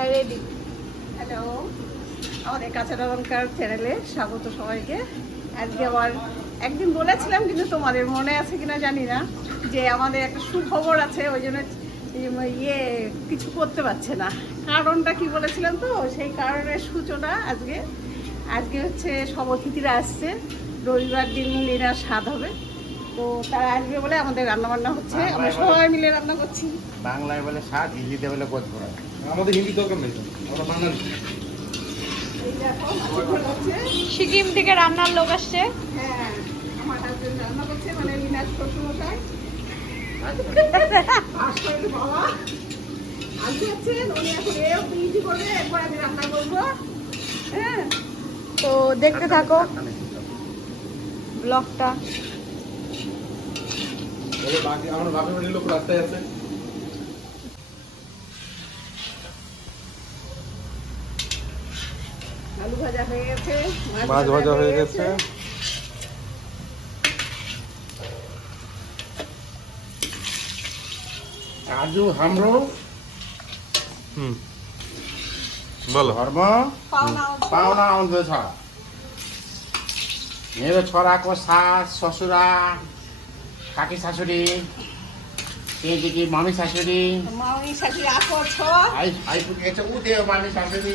হ্যাঁ ready. Hello, আমাদের কাঁচা লঙ্কার চ্যানেলে স্বাগত সবাইকে। আজকে আবার একদিন বলেছিলাম, কিন্তু তোমাদের মনে আছে কিনা জানি না, যে আমাদের একটা সুখবর আছে। ওই জন্য কিছু করতে পারছে না। কারণটা কি বলেছিলাম, তো সেই কারণের সূচনা আজকে। আজকে হচ্ছে সব অতিথিরা আসছে, রবিবার দিন লিনার স্বাদ হবে। তো তারা আসবে বলে আমাদের রান্নাবান্না হচ্ছে, আমরা সবাই মিলে রান্না করছি। বাংলায় বলে স্বাদ, হিন্দিতে বলে গোদ ভরা। আমাদের হিন্দি দরকার নেই, আমরা বাঙালি। এই দেখো, মাছ ভাজা হচ্ছে। সিকিম থেকে রান্নার লোক আসছে। হ্যাঁ, আমার হাজবেন্ড রান্না করছে, মানে লিনার শ্বশুরমশাই। আসলে বাবা আজকে আছেন, উনি এখন এও পিজি করবে, একবার আমি রান্না করবো। হ্যাঁ, তো দেখতে থাকো ব্লগটা। বলে বাকি আমরা বাপের বাড়ির লোক রাস্তায় আছে। আলু ভাজা হয়ে গেছে, মাছ ভাজা হয়ে গেছে। आजू हमरो বলো। धर्म पाहुना पाहुना आउँदैछ। मेरो छोराको सास ससुरा काकी शाশুড়ি त्यहाँदेखि मम्मी शाশুড়ি माउनी साथी आएको छ। आइपुगेछ। ऊ त्यो मम्मी शाশুড়ি।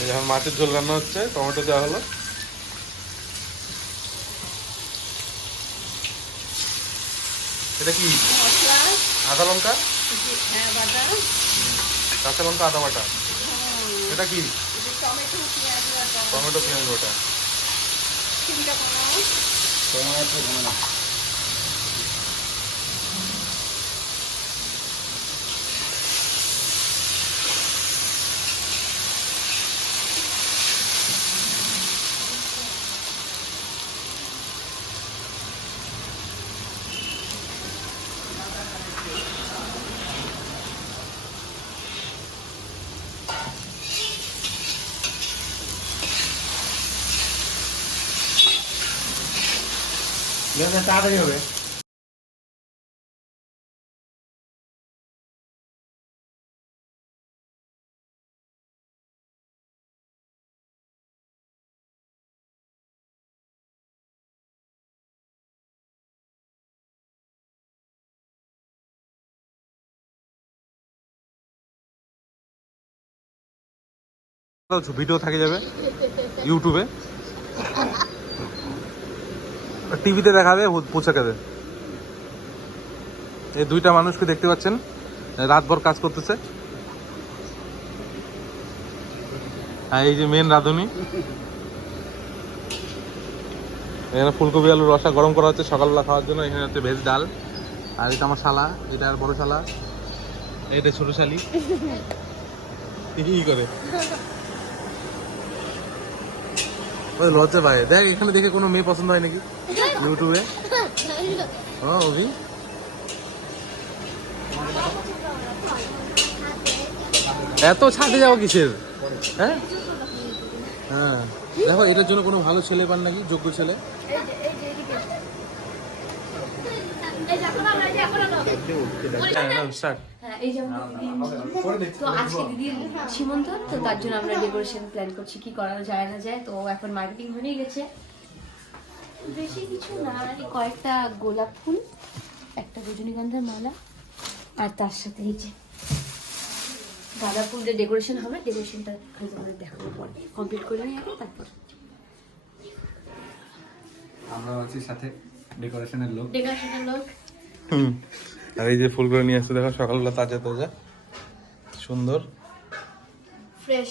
এই এখন মাছের ঝোল রান্না হচ্ছে, টমেটো দেওয়া হলো। এটা কি? মশলা, আদা লঙ্কা, হ্যাঁ বাটা, কাঁচা লঙ্কা, আদা বাটা। এটা কি? এটা টমেটো, পেঁয়াজ বাটা, টমেটো, পেঁয়াজ বাটা। চিংড়া বানাও। टमाटर बनाउनु। यो त तातै हो बे। ভিডিও থাকে যাবে ইউটিউবে, টিভিতে দেখাবে, পোশাকাবে। এই দুইটা মানুষকে দেখতে পাচ্ছেন, রাতভর কাজ করতেছে। আর এই যে মেন রাঁধুনি, এখানে ফুলকপি আলুর রসা গরম করা হচ্ছে সকালবেলা খাওয়ার জন্য। এখানে হচ্ছে ভেজ ডাল। আর এটা আমার শালা, এটা আর বড় শালা, এটা ছোট শালি। কি করে ওই লজ্জা ভাই, দেখ এখানে দেখে কোনো মেয়ে পছন্দ হয় নাকি ইউটিউবে? ও অভি, এত ছাদে যাও কিসের? হ্যাঁ হ্যাঁ, দেখো এটার জন্য কোনো ভালো ছেলে পান নাকি, যোগ্য ছেলে? হ্যাঁ, এই যেমন তো আজকে দিদির সীমন্তন, তো তার জন্য আমরা ডেকোরেশন প্ল্যান করছি, কি করা যায় না যায়। তো এখন মার্কেটিং হয়ে গেছে, বেশি কিছু না, কয়েকটা গোলাপ ফুল, একটা রজনীগন্ধার মালা, আর তার সাথে এই যে গাঁদা ফুল দিয়ে ডেকোরেশন হবে। ডেকোরেশনটা তোমাদের দেখাবো পরে, কমপ্লিট করে নিই আগে, তারপর আমরা আছি সাথে ডেকোরেশনের লোক। আর এই যে ফুলগুলো নিয়ে আসছে, দেখো সকালবেলা তাজা তাজা সুন্দর ফ্রেশ।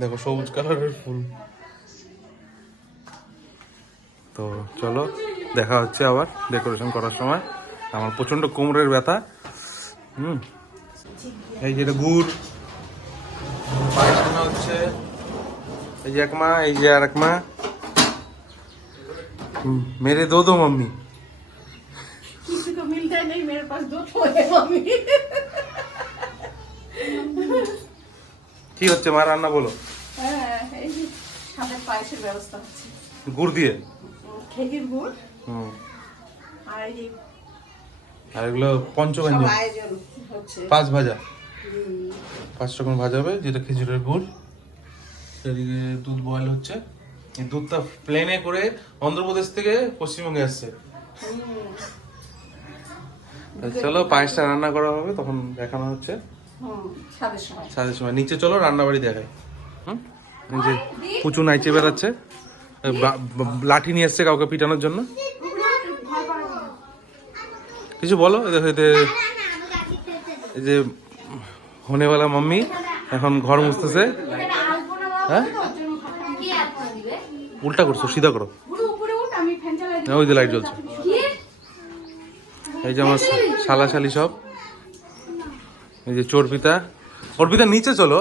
দেখো সবুজ কালারের ফুল। তো চলো দেখা হচ্ছে আবার ডেকোরেশন করার সময়। আমার প্রচন্ড কোমরের ব্যথা। এই যে এটা গুড় পায়েস আনা হচ্ছে, এই যে এক মা, এই যে আর এক মা। মেরে দো দো मम्मी। किसी को मिलता नहीं, मेरे पास दो थोड़े मम्मी। কি হচ্ছে মা, রান্না বলো। হ্যাঁ, এই যে সাথে পায়েসের ব্যবস্থা হচ্ছে, গুড় দিয়ে। খেজুর গুড়। আর এই যে আর এগুলো সব পঞ্চব্যঞ্জন, আয়োজন হচ্ছে। 5 ভাজা, 5 রকম ভাজা হবে, যেটা খেজুরের গুড়। সেদিকে দুধ বয়েল হচ্ছে। এই দুধটা প্লেনে করে অন্ধ্রপ্রদেশ থেকে পশ্চিমবঙ্গে আসছে। চলো পায়েসটা রান্না করা হবে, তখন দেখানো হচ্ছে সাদের সময়। সাথে সময়। নিচে চলো রান্না বাড়ি দেখাই। এই যে পুচু নাইচে বেড়াচ্ছে, লাঠি নিয়ে এসছে কাউকে পিটানোর জন্য। কিছু বলো। এই যে হোনেওয়ালা মাম্মি এখন ঘর মুছতেছে। হ্যাঁ, উল্টা করছো, সিধা করো। ওই যে লাইট জ্বলছে। এই যে আমার শালাশালি সব। এই যে চর্পিতা, অর্পিতা নিচে চলো,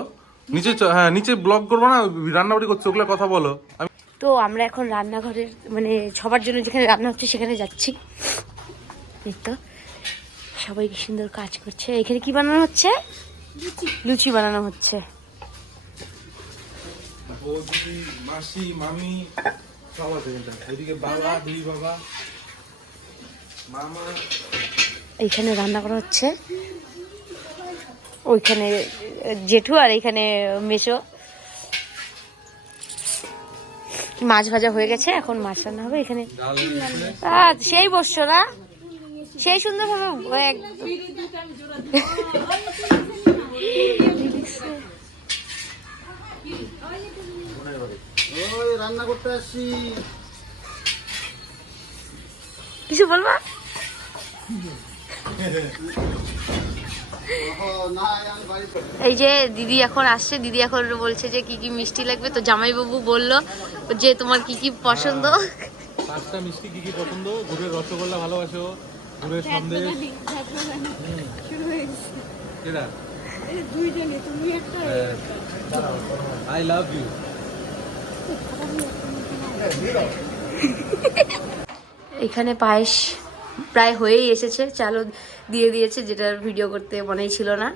নিচে হ্যাঁ নিচে ব্লগ করবো না, রান্নাবাড়ি করছো, ওগুলো কথা বলো। তো আমরা এখন রান্নাঘরের মানে সবার জন্য যেখানে রান্না হচ্ছে সেখানে যাচ্ছি। এই তো সবাই কি সুন্দর কাজ করছে। এখানে কি বানানো হচ্ছে? লুচি বানানো হচ্ছে। বৌদি, মাসি, মামি সব আছে কিন্তু। ওইদিকে বাবা, দুই বাবা, মামা। এইখানে রান্না করা হচ্ছে, ওইখানে জেঠু আর এইখানে মেশো। মাছ ভাজা হয়ে গেছে, এখন মাছ রান্না হবে এখানে। সেই বসছো না, সেই সুন্দর ভাবে রান্না করতে আসছি। কিছু বলবা? এই যে দিদি এখন আসছে, দিদি এখন বলছে যে কি কি মিষ্টি লাগবে। তো জামাইবাবু বললো যে তোমার কি কি পছন্দ। 5টা মিষ্টি কি কি পছন্দ? গুড়ের রসগোল্লা ভালোবাসো, গুড়ের সন্দেশ। I love you. এখানে পায়েস প্রায় হয়েই এসেছে, চালও দিয়ে দিয়েছে, যেটার ভিডিও করতে মনেই ছিল না।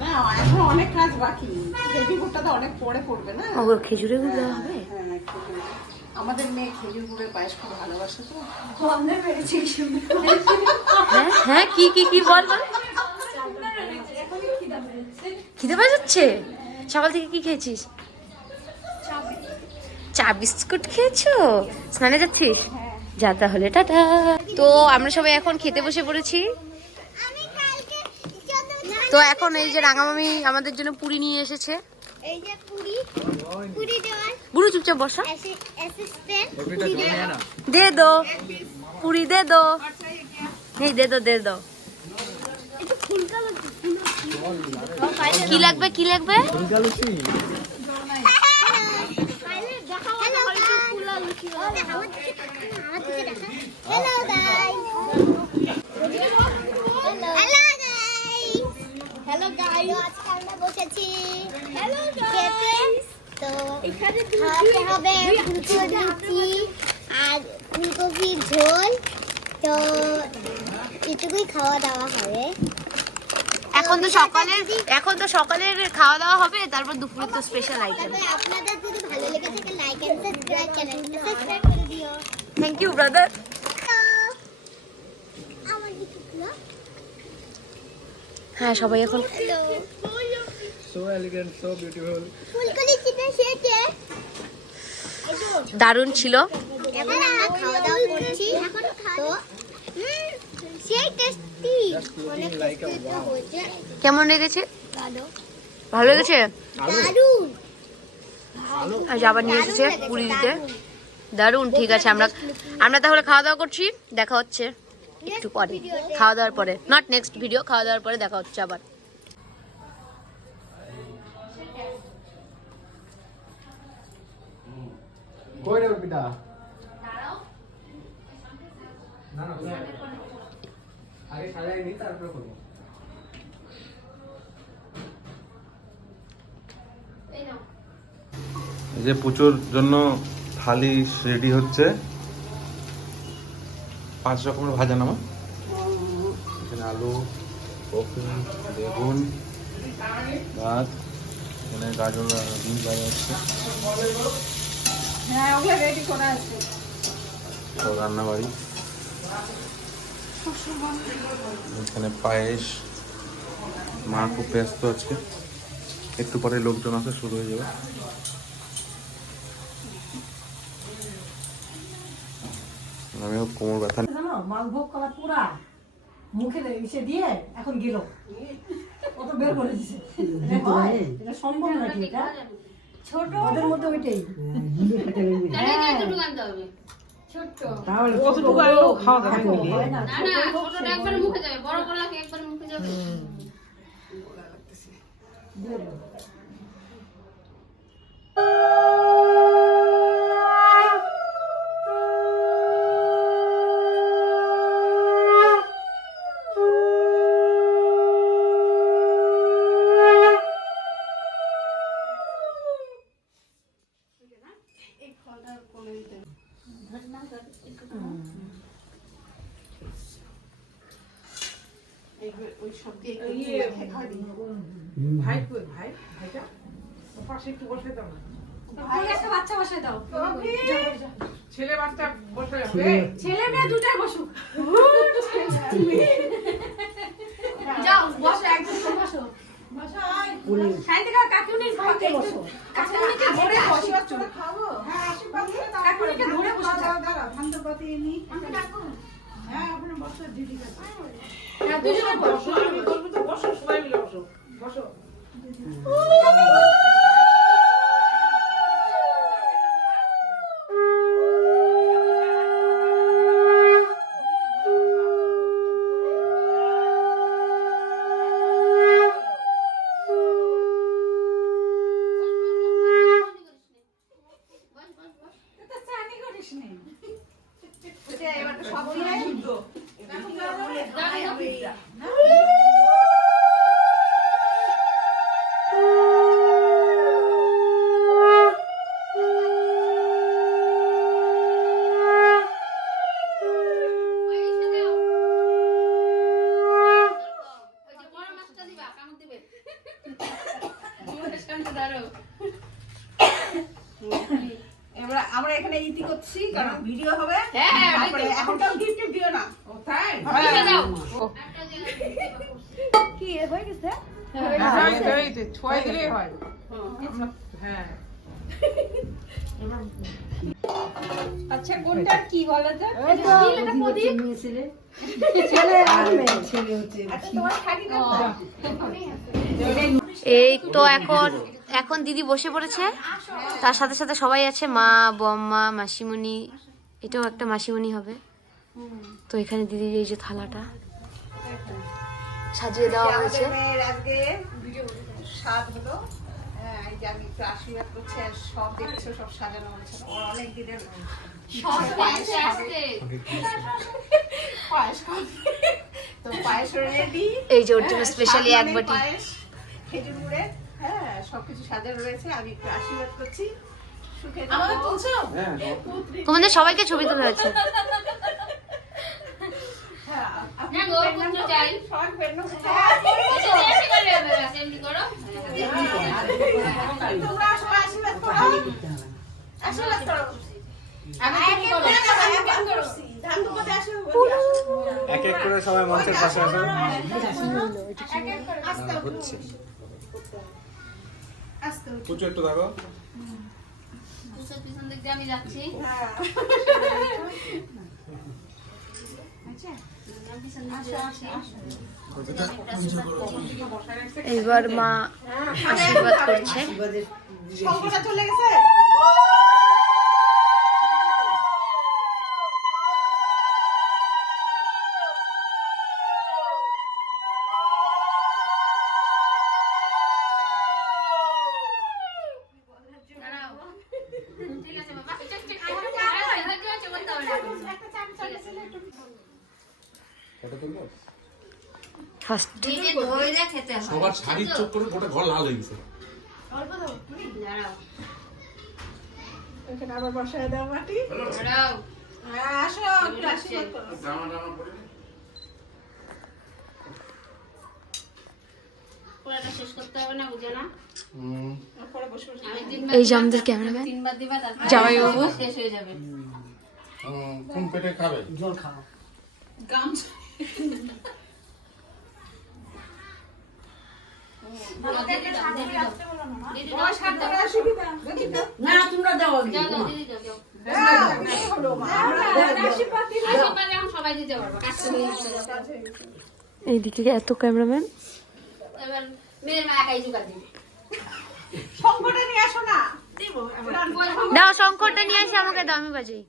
না, এখন অনেক কাজ বাকি। খেজুর গুড়টা তো অনেক পরে পড়বে না। ওগুলো খেজুরের গুড় দেওয়া হবে। হ্যাঁ, আমাদের মেয়ে খেজুর গুড়ের পায়েস খুব ভালোবাসে তো। হ্যাঁ হ্যাঁ, কি কি কি বল বল। খিদে পাওয়া যাচ্ছে? সকাল থেকে কি খেয়েছিস? চা বিস্কুট খেয়েছো? স্নানে যাচ্ছিস? যা তাহলে, টাটা। তো আমরা সবাই এখন খেতে বসে পড়েছি। তো এখন এই যে রাঙামামি আমাদের জন্য পুরি নিয়ে এসেছে। এই যে পুরি দেওয়ার বুড়ো চুপচাপ বসা। অ্যাসিস্ট্যান্ট দে দো পুরি, দে দো, এই দে দো, দে দো। একটু ফুলকা লাগছে। কি লাগবে, কি লাগবে? হ্যালো গাইস, হ্যালো গাইস, আজকে আমরা বসেছি হ্যালো গাইস। তো এখানে খাওয়াতে হবে ফুলকপি লুচি আর ফুলকপির ঝোল। তো এটুকুই খাওয়া দাওয়া হবে। এখন তো সকালের খাওয়া দাওয়া হবে, তারপর দুপুরে তো স্পেশাল আইটেম। আপনাদের যদি ভালো লেগে থাকে লাইক এন্ড সাবস্ক্রাইব, চ্যানেলটা সাবস্ক্রাইব করে দিও। Thank you brother. আমার কিছু হ্যাঁ, সবাই এখন hello So elegant, so beautiful. ফুলকপি চিকেন শেটে দারুণ ছিল। এখন আমরা খাওয়া দাওয়া করছি। তো সেই টেস্টি, অনেক টেস্টি হয়েছে। কেমন লেগেছে? ভালো, ভালো লেগেছে? দারুণ। আজ আবার নিয়ে এসেছে পুরি দিতে। দারুণ, ঠিক আছে। আমরা তাহলে খাওয়া দাওয়া করছি, দেখা হচ্ছে একটু পরে, খাওয়া দাওয়ার পরে, নট নেক্সট ভিডিও, খাওয়া দাওয়ার পরে দেখা হচ্ছে আবার। কই রে পিতা? না না, আগে সাজাই নি, তারপরে করব। এই যে পুচোর জন্য থালি রেডি হচ্ছে। 5 রকমের ভাজা নামা, এখানে আলু, কপি, বেগুন, ভাত, এখানে গাজর, বিনস ভাজা হচ্ছে। হ্যাঁ, ওগুলো রেডি করা আছে। সব রান্নাবাড়ি, এখানে পায়েস। মা খুব ব্যস্ত আজকে, একটু পরে লোকজন আসে, শুরু হয়ে যাবে। আমিও কোমর ব্যথা। জানো মালভোগ কলা পুরা মুখে এসে দিয়ে এখন গেল কত বের করে দিছে। এটা সম্ভব নাকি? এটা ছোট ওদের মধ্যে ওইটাই বাচ্চা বসে দাও, ছেলে বাচ্চা বসে ছেলে মেয়ে দুটাই বসুক। যাও বসো, একদম বসো। কাকুনিকে ধরে বসো, কাকুনিকে ধরে বসো। হ্যাঁ, দুজনে বসো, বসো, সবাই মিলে বসো, বসো। এবার আমরা এখানে ইতি করছি কারণ ভিডিও হবে। তারপরে এখন তো গিফট দিও না। ও তাই? কি হয়ে গেছে? ছয় দিলে হয়। হ্যাঁ। আচ্ছা কোনটা কি বলা যায়? এই তো এখন দিদি বসে পড়েছে, তার সাথে সাথে সবাই আছে, মা, বম্মা, মাসিমণি, এটাও একটা মাসিমণি হবে। তো এখানে দিদির এই যে থালাটা সাজিয়ে দেওয়া হয়েছে। আজকে স্বাদ হলো। এই যে আমি একটু আশীর্বাদ করছি, আর সব দেখছো সব সাজানো হয়েছে। ওর অনেক দিনের পায়েস তো পায়েস রেডি। এই যে ওর জন্য স্পেশালি এক বাটি পায়েস, খেজুর গুড়ে, হ্যাঁ সবকিছু সাজানো রয়েছে। আমি একটু আশীর্বাদ করছি। সুখে আমাদের তুলছো? তোমাদের সবাইকে ছবি তুলে হচ্ছে। এক এক করে সবাই মঞ্চের পাশে আসুন। হচ্ছে প্রচুর একটু দেখো। পিছন দিক দিয়ে আমি যাচ্ছি। এইবার মা আশীর্বাদ করছে। চলে গেছে। সবার শাড়ির চোখ করে গোটা ঘর লাল হয়ে গেছে। এখানে আবার বসায় দাও মাটি। আসো একটু আশীর্বাদ করো। এই যে আমাদের ক্যামেরাম্যান জামাইবাবু। কোন পেটে খাবে? জল খাও। গামছা না তোমরা দাও আগে। এইদিকে এত ক্যামেরাম্যান। মেয়ের মা একাই জোগাড় দিবে। শঙ্করটা নিয়ে আসো না। দাও শঙ্করটা নিয়ে এসে আমাকে দাও, আমি বাজাই।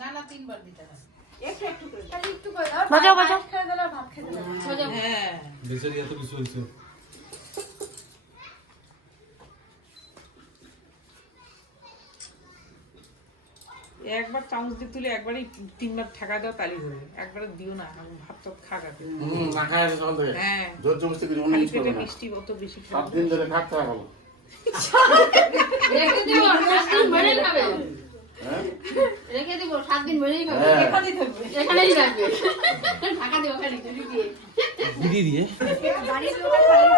না না 3 বার দিতে হবে। একটু একটু করে খালি একটু করে দাও। বাজাও, বাজাও। ভাত খেয়ে দিলে আর ভাত খেতে দিলে না। হ্যাঁ বেচারি এত কিছু হয়েছে। একবার চামচ দিয়ে তুলে একবারই 3 বার ঠেকা দাও তালি হবে। একবারে দিও না, ভাত তো খাগাবে। না খায় না সকাল থেকে। হ্যাঁ জোর জবরদস্তি করে খালি ইউজ পেটে করবে না। মিষ্টি অত বেশি 7 খাবে। দিন ধরে খাটতে হলো। রেখে দিব 7 দিন ভরেই খাবে। হ্যাঁ রেখে দিব 7 দিন ভরেই খাবে। হ্যাঁ। এখানেই থাকবে। এখানেই থাকবে। ঢাকা দিব খালি গুড়ি দিয়ে। গুড়ি দিয়ে বাড়ির লোকের খালি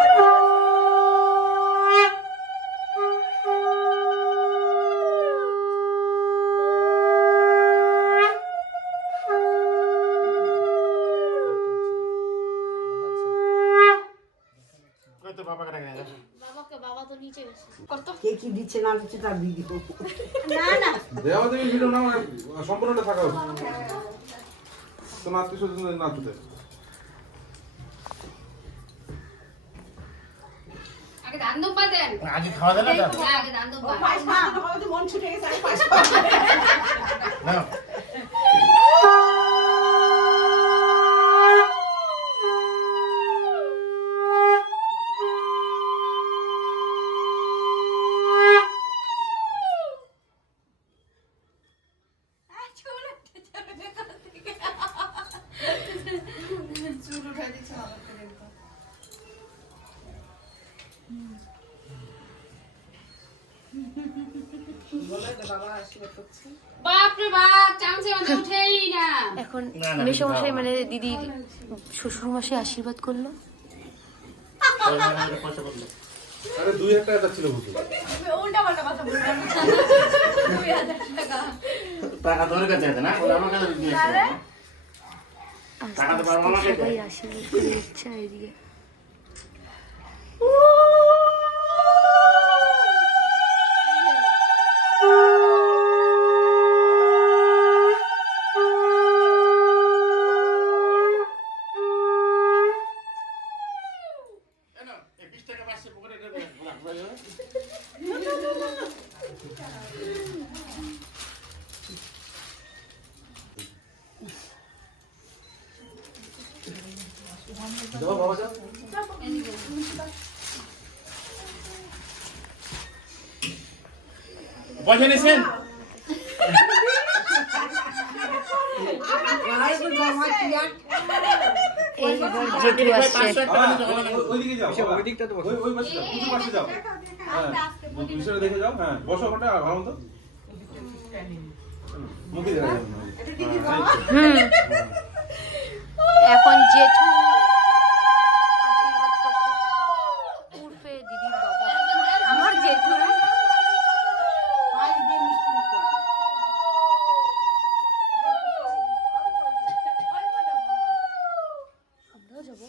কই তো বাবা কাটা গেছে। বাবা তো নিচে গেছে। কে কি দিচ্ছে না দিচ্ছে তার ভিডিও। দেওয়া দেবী ভিডিও না সম্পূর্ণটা থাকা উচিত। তোমার আত্মীয়-স্বজন না ছুটে। আগে ধান দুব্বা দেন। আগে খাওয়া দেয় না তো? হ্যাঁ, আগে ধান দুব্বা। পায়েস ভাত দিতে হবে তো মন ছুটে গেছে আমি পায়েস না চুল উঠে দিচ্ছে আমাকে দেখো। বাপ রে বাপ, চামচে মধ্যে উঠেই না। এখন মেশোমশাই মানে দিদির শ্বশুরমশাই আশীর্বাদ করলো। আরে 2000 টাকা ছিল বুঝি। উল্টা পাল্টা কথা বলবে না। 2000 টাকা। টাকা তোর কাছে আছে না? ওটা আমার কাছে দিয়ে আসো। টাকা তো পারবো না খেতে। সবাই আশীর্বাদ করে দিচ্ছে এদিকে। এনো 21 টাকা পাশে পকেটে ঢুকে রাখবা যাবে। যাও বাবা যাও। পয়সা নিছেন? জেঠু আসছে। ওইদিকে যাও ওই দিকটা তো ওই পাশে যাও উঁচু পাশে যাও হ্যাঁ বিষয়টা দেখে যাও হ্যাঁ বসো ওখানটা ভালো মতো মুখে দেখা যাবে না। এখন জেঠু আশীর্বাদ করছে উর্ফে দিদির বাবা। আমার জেঠু পায়েস দিয়ে মিষ্টি মুখ করে। আমরাও যাবো।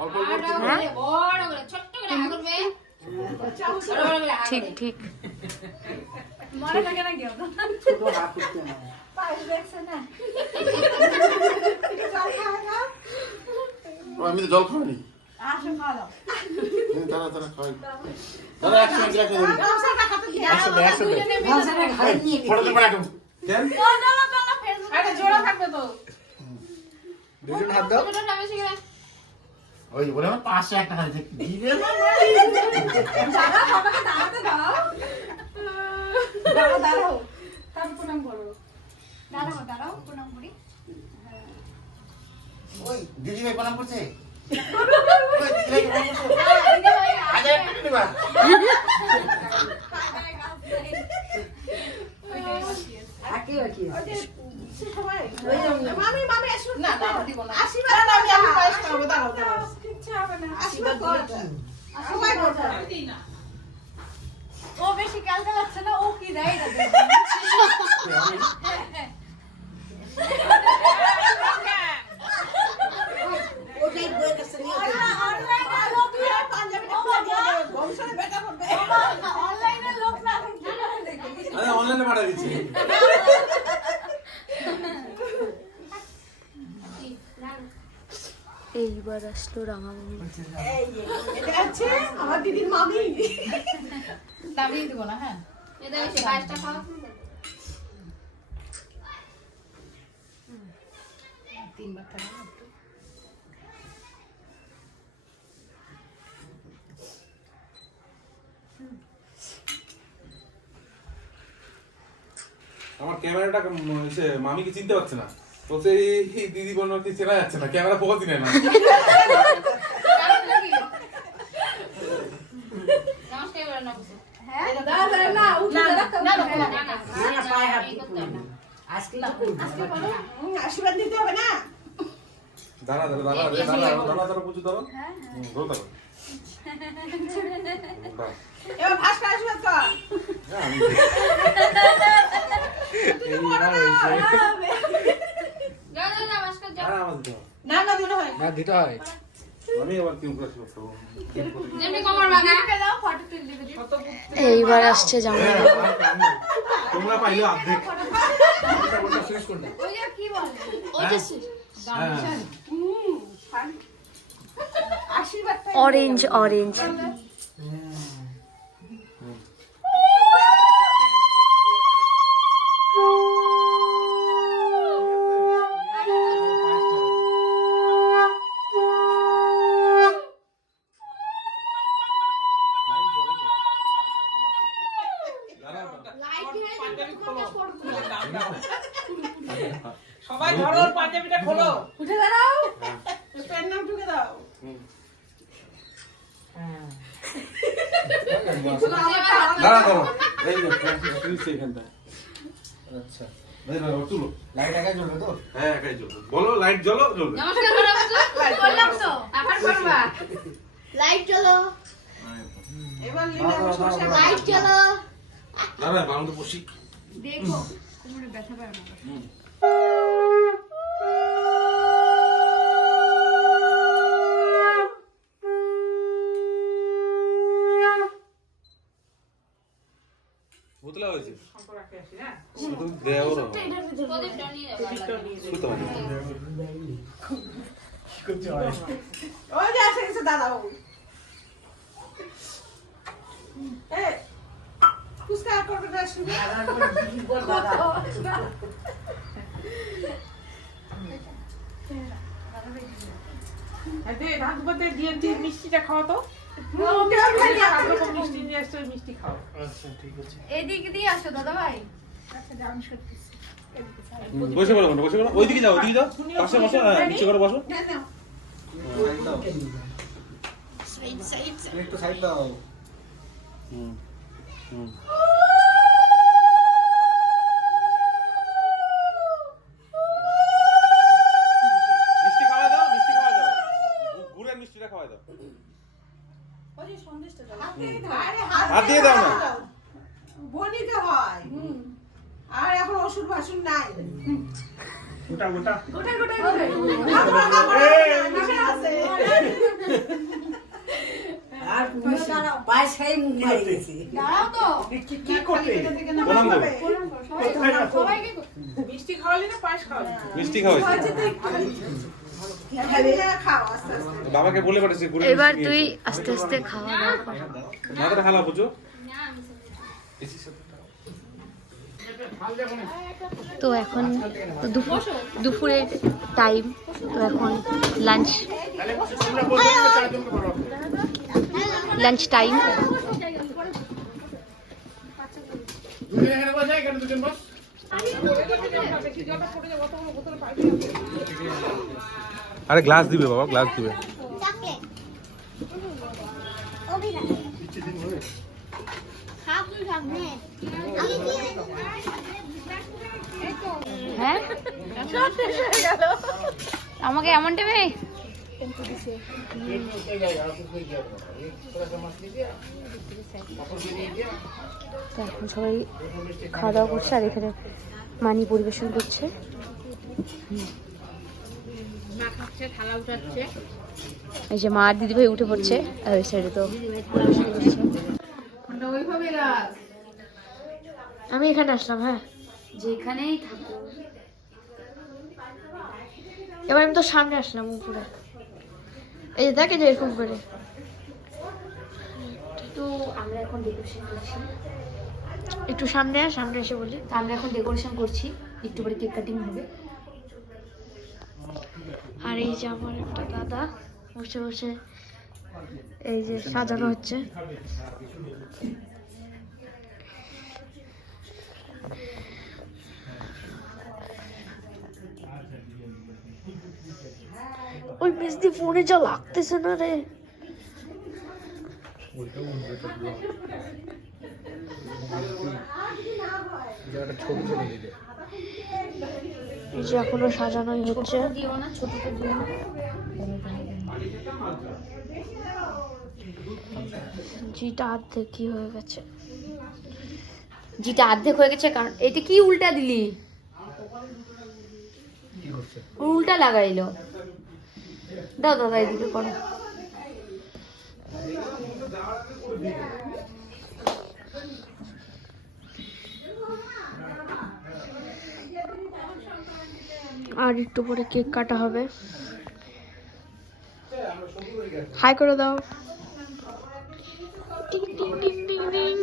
অল্প অল্প করে বড় করে ছোট্ট করে হা করবে। ঠিক ঠিক। মনে থাকে না কেউ। ছোট হাত করতে না। পায়েস দেখছে না। ও, আমি তো জল খাইনি। আসো খাওয়া দাও। তারা তারা খাই। তারা একসঙ্গে গ্লাসে ধরি। একসাথে একসাথে। ভাষাটা ঘাড়ে নিয়ে ফটো তো বানাও। কেন? আরে জোড়া থাকবে তো। দুজন হাত দাও ওই বলে আমার 500 টাকা দিতে দিবে না। দাদা বাবাকে দাঁড়াতে দাও। বাবা দাঁড়াও। তার প্রণাম করো। দাঁড়াও দাঁড়াও প্রণাম করি। ওই দিদি ভাই প্রণাম করছে। ওই দিদি ভাই প্রণাম করছে। মামি মামি আসুন না না দিব না আশীর্বাদ না আমি পায়েস খাবো দাঁড়াও দাঁড়াও কিচ্ছু হবে না আশীর্বাদ দিই না ও বেশি ক্যালকা লাগছে না ও কি দেয় এটা ওটাই বই কাছে নিয়ে অনলাইনে লোক না পাঞ্জাবিটা খুলে দিয়ে দেব বংশে বেটা করবে অনলাইনে লোক না এখন কি করে দেখবে আরে অনলাইনে পাঠা দিচ্ছি এইবার আসলো রাঙামামি। এটা আছে আমার দিদির মামি দাবিয়ে দেব না হ্যাঁ এটা এসে পায়েসটা খাওয়া তিনবার খাবো আমার ক্যামেরাটা মামি কি চিনতে পারছে না বলছে এই দিদি বোন কি চেনা যাচ্ছে না ক্যামেরা ফোকাস দিনে না নমস্কার বলো না কিছু। হ্যাঁ দাদা না উঠে রাখতে না না পায়ে হাত আজকে আজকে বলো আশীর্বাদ দিতে হবে না দাঁড়া পুজো দাঁড়া ধরো দাঁড়া এবার ভাস্কর আশীর্বাদ কর যাও যাও যাও ভাস্কর যাও। না না দিতে হয় না দিতে হয় আমি আবার কি উপরে করতে যেমনি কোমর বাঁকা। দাও ফটো তুলে দিবি এইবার আসছে জামাই। তোমরা পাইলে অর্ধেক ওই যে কি বলে আশীর্বাদ অরেঞ্জ অরেঞ্জ সবাই ধরো ওর পাঞ্জাবিটা খোলো উঠে দাঁড়াও পেন নাম ঢুকে দাও দাঁড়া দাঁড়া এই যে প্লিজ এখানটা আচ্ছা চলো লাইট একা জ্বলবে তো হ্যাঁ একাই জ্বলবে বলো লাইট জ্বলো জ্বলবে নমস্কার করো বুঝছো? বললাম তো আবার করবা। লাইট চলো এবার লিনা বসে লাইট চলো দাঁড়া বাউন্ড বসি দেখো কোমরে ব্যথা পায় না বুতলা হয়েছে শুধু দেওর প্রদীপটা নিয়ে যাও। শুতে হবে ওই যে এসে গেছে দাদা বাবু এই ফুসকা করবে না শুনে মিষ্টিটা খাওয়া তো মিষ্টি নিয়ে আসছে মিষ্টি খাও এদিক দিয়ে আসো দাদা ভাই বসে বলো বসে বলো ওইদিকে যাও ওইদিকে যাও পাশে বসো হ্যাঁ নিচে করে বসো একটু সাইড দাও হুম হুম মিষ্টি খাওয়া দাও গুড়ের মিষ্টিটা খাওয়া দাও ওই যে সন্দেশটা দাও হাত দিয়ে দাও না বনিতে হয় আর এখন ওষুধ ভাষণ নাই গোটা গোটা গোটা গোটা আর পায়েস খাই মুখ মারি গেছি দাঁড়াও তো কি করতে প্রণাম করো সবাইকে মিষ্টি খাওয়ালি না পায়েস খাওয়ালি মিষ্টি খাওয়াই খাও আস্তে আস্তে বাবাকে বলে পাঠিয়েছি এবার তুই আস্তে আস্তে খাওয়া দাওয়া কর। মাথাটা হালা বুঝো তো এখন তো দুপুরের টাইম, তো এখন লাঞ্চ টাইম। আরে গ্লাস দিবে বাবা গ্লাস দিবে চকলেট ও খাবি না খাব তুই সামনে আমি কি হ্যাঁ আমাকে এমন টাইমে এখন সবাই খাওয়া দাওয়া করছে আর এখানে মানি পরিবেশন করছে। এই যে মা আর দিদিভাই উঠে পড়ছে আর ওই সাইডে তো পরিবেশন করছে। আমি এখানে আসলাম, হ্যাঁ যেখানেই থাকো। এবার আমি তো সামনে আসলাম উপরে, এই যে দেখে যে এরকম করে। তো আমরা এখন ডেকোরেশন করছি, একটু সামনে এসে বলি। তো আমরা এখন ডেকোরেশন করছি, একটু পরে কেক কাটিং হবে। আর এই যে আমার একটা দাদা বসে বসে এই যে সাজানো হচ্ছে। ওই মেজদি ফোনে যা লাগতেছে না রে। এই যে এখনো সাজানোই হচ্ছে। জিটা অর্ধেক কি হয়ে গেছে, জিটা অর্ধেক হয়ে গেছে। কারণ এটা কি উল্টা দিলি, উল্টা লাগাইলো। দাও দাদা এদিকে করো। আর একটু পরে কেক কাটা হবে। হাই করে দাও। টিং টিং টিং টিং টিং।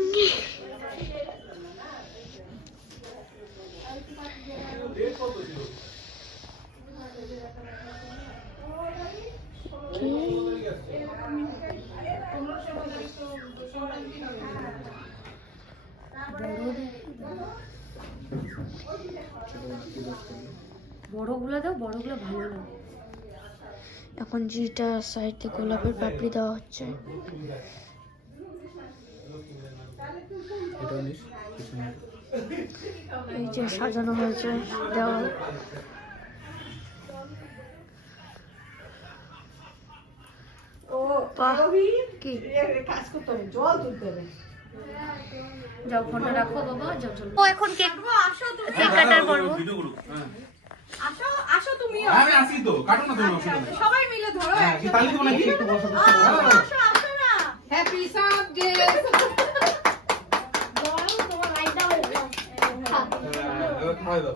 বড়গুলো দাও, বড়গুলো ভালো লাগে। এখন যেটা সাইডে গোলাপের পাপড়ি দেওয়া হচ্ছে। এই যে সাজানো হয়েছে দেওয়াল। কি কাজ করতে হবে, জল তুলতে হবে। যাও ফোনটা রাখো বাবা, যাও চলো। ও এখন কেক কাটার পর্ব। আসো আসো তুমিও। আমি আসি তো, কাটো না তুমি অসুবিধা নেই। সবাই মিলে ধরো। কি তালি দেবো নাকি? একটু বসো বসো। আসো আসো না। Happy Sunday. বড় তোমার লাইটটা হয়ে গেল এবার খাওয়াই দাও।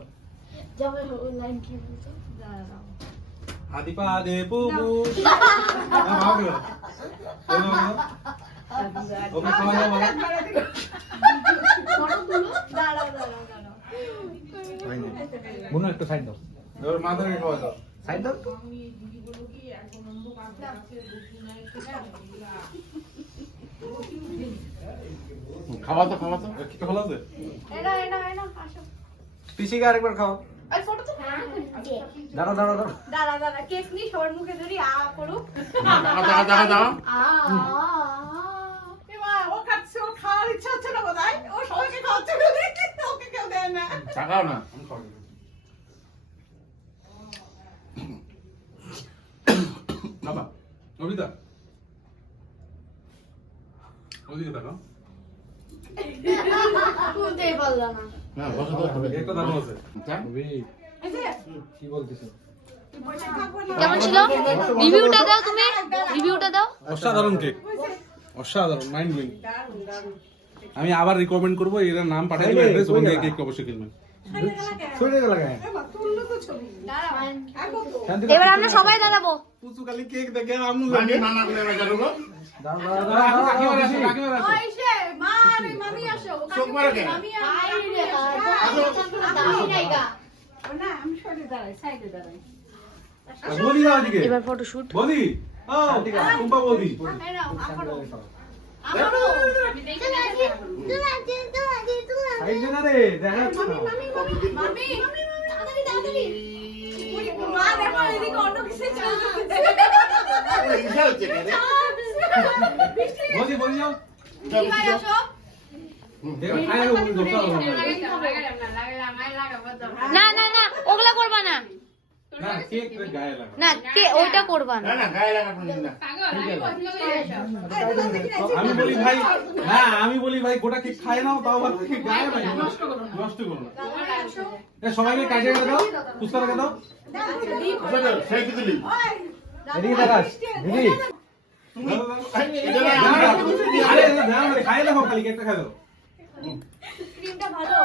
যাবে লাইন কি বলতো আদি পা দে বুবু। ভালো গেল। ওকে খাওয়া দাও বলো। দাঁড়াও দাঁড়াও দাঁড়াও। বুনো একটু সাইড দাও, এবার মাথাকে খাওয়া দাও। সাইড দাও। খাওয়া তো কি খাওয়া দে? এনা এনা এনা আসো। পিসিকে আরেকবার খাও। আর ফটো তো দাঁড়াও দাঁড়াও দাঁড়াও। দাঁড়া দাঁড়া কেক নি সবার মুখে ধরি আ করুক। আ এমা ও খাচ্ছে, ও খাওয়ার ইচ্ছা হচ্ছে না বোধহয়। ও সবাইকে খাওয়াচ্ছে, ওকে কেউ দেয় না। টাকাও না। আমি খাওয়া দেব। বাবা, অবিদা। ওদিকে দেখো। তুলতেই পারলাম না। না বসে তো হবে। একটা দাম আছে। কি বলতেছো? কেমন ছিল? রিভিউটা দাও তুমি, রিভিউটা দাও। অসাধারণ কেক, অসাধারণ, মাইন্ড ব্লোয়িং। আমি আবার রিকমেন্ড করবো, এর নাম পাঠিয়ে দেবো অ্যাড্রেস, এবং এই কেক অবশ্যই কিনবেন। ছড়ে গেল কেন? তুললো তো ছবি। এবার আমরা সবাই দাঁড়াবো। পুচু খালি কেক দেখে আমু মানি মানা করে বেজার গো। দাঁড়াও দাঁড়াও কাকিমার আছে, দাঁড়াও। কাকিমার আছে। ওই সে মা আর মামি আসো। চোখ মারো কেন? মামি আর আই রে আমি নাইগা। না আমি সরে দাঁড়াই, সাইডে দাঁড়াই। বৌদি দাও এদিকে। এবার ফটোশুট। বৌদি, ও টুম্পা বৌদি। এই নাও আমারও। সাইড দে না রে, দেখা যাচ্ছে না। মামি তাড়াতাড়ি তাড়াতাড়ি। মা দেখো এদিকে অন্য কিছু চলছে। ইচ্ছা হচ্ছে কেন? বলি বলি যাও ভাই আসো দেখো খাই না বলি দোস্ত না না না ওগুলা করবা না, না কেক গায়ে লাগা না কে ওইটা করবা না। আমি বলি ভাই, হ্যাঁ আমি বলি ভাই গোটা কেক খায় নাও, তাও আবার কেক গায়ে লাগে, নষ্ট করো না। সবাইকে কাজে রেখে দাও, পুষ্পা রেখে দাও। এদিকে তাকাস দিদি আরে না না খাই দাও, খালি কেকটা খাই দাও। ক্রিমটা ভালো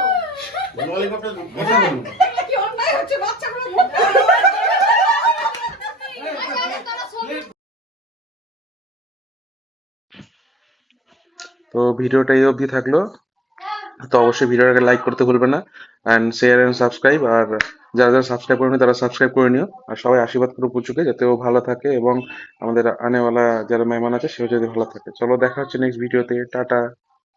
বসা করো। কি অন্যায় হচ্ছে বাচ্চাগুলো তো ভিডিওটা এই অবধি থাকলো। তো অবশ্যই ভিডিওটাকে লাইক করতে ভুলবে না, অ্যান্ড শেয়ার অ্যান্ড সাবস্ক্রাইব। আর যারা যারা সাবস্ক্রাইব করেনি তারা সাবস্ক্রাইব করে নিও। আর সবাই আশীর্বাদ করো পুচুকে যাতে ও ভালো থাকে এবং আমাদের আনেওয়ালা যারা মেহমান আছে সেও যদি ভালো থাকে। চলো দেখা হচ্ছে নেক্সট ভিডিওতে, টাটা।